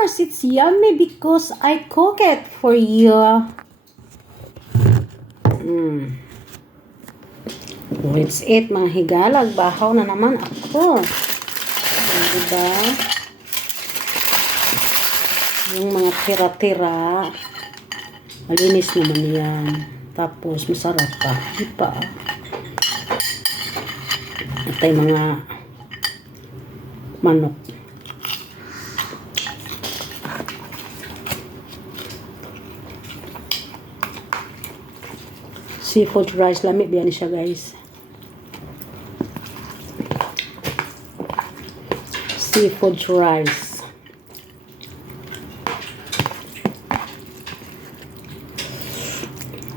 course, it's yummy because I cook it for you. Let's eat, mga higalag. Bahaw na naman ako. Diba? Yung mga tira-tira, malinis naman yan. Tapos, masarap pa. Diba? At ay mga manok. Seafood rice. Lamig yan siya, guys. Seafood rice.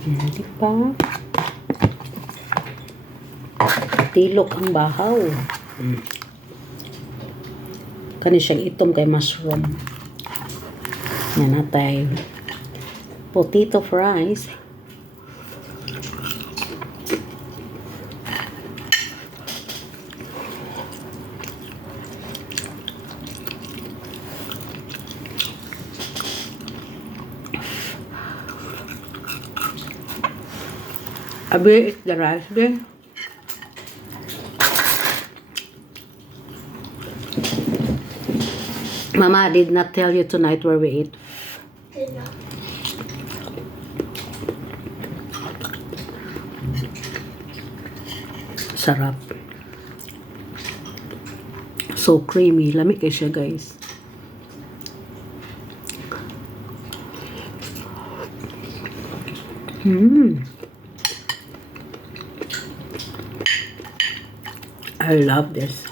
Hindi pa. Tilok ang bahaw. Kani siyang itom kay mushroom. Yan natay. Potato fries. Abi, eat the rice din. Mama did not tell you tonight where we eat. Sarap. So creamy. Lamig kayo siya, guys. I love this.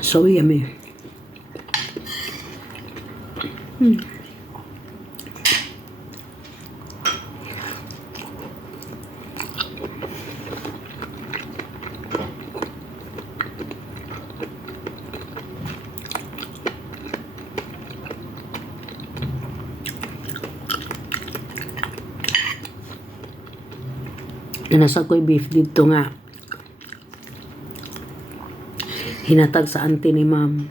So yummy. Nasa ko'y beef dito nga. Hinatag sa auntie ni ma'am.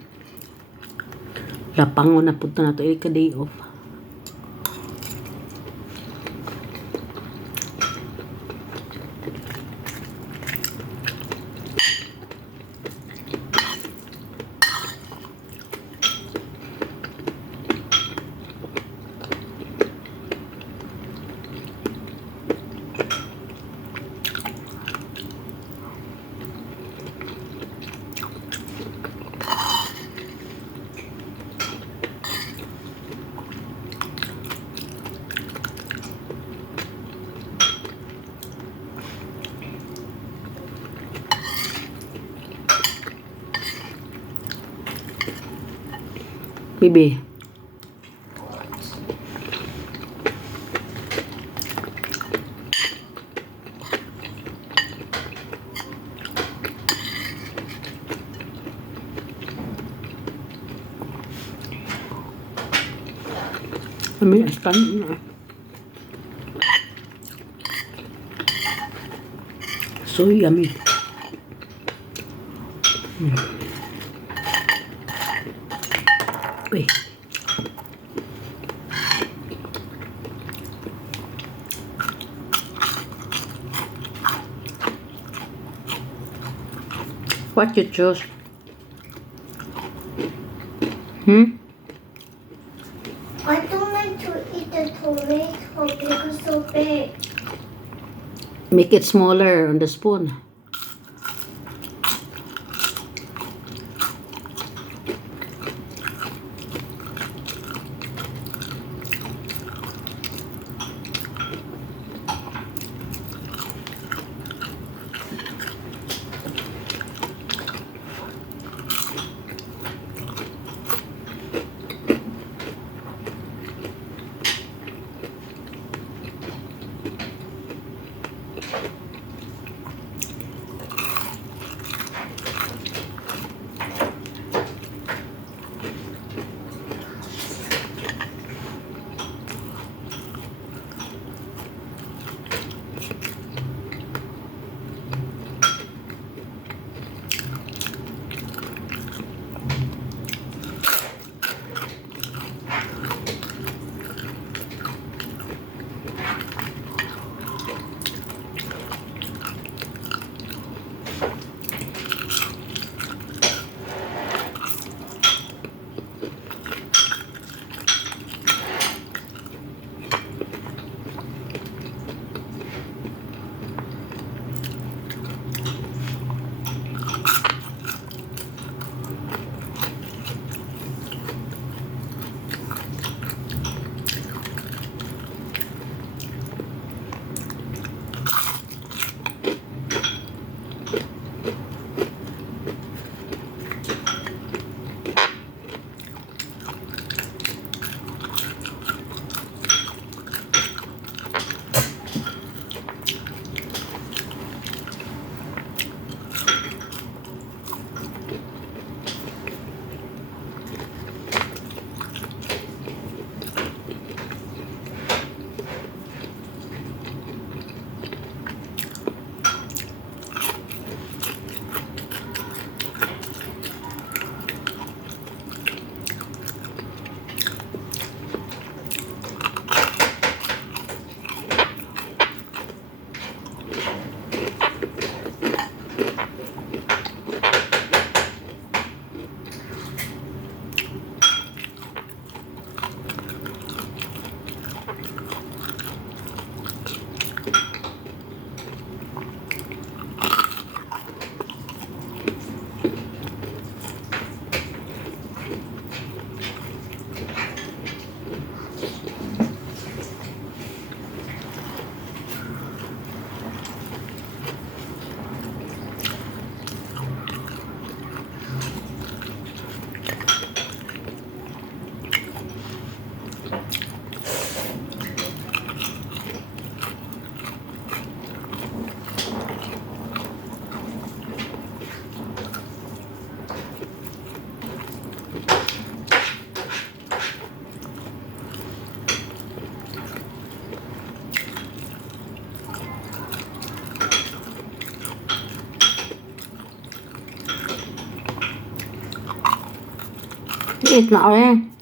Lapango na punta na to. Ka-day off. Bibi. Kami askan na. So yummy. Wait. What you choose? I don't like to eat the tomato because it's so big. Make it smaller on the spoon. Eat na eh.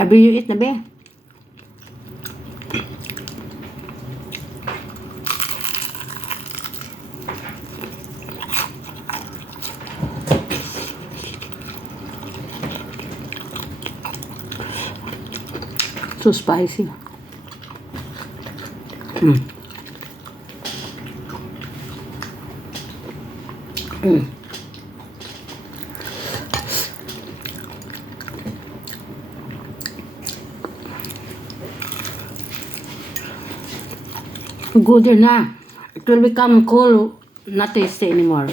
Abi, you eat na be. So spicy. Mm. Mm. Good na. It will become cool, not tasty anymore.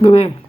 Bebe.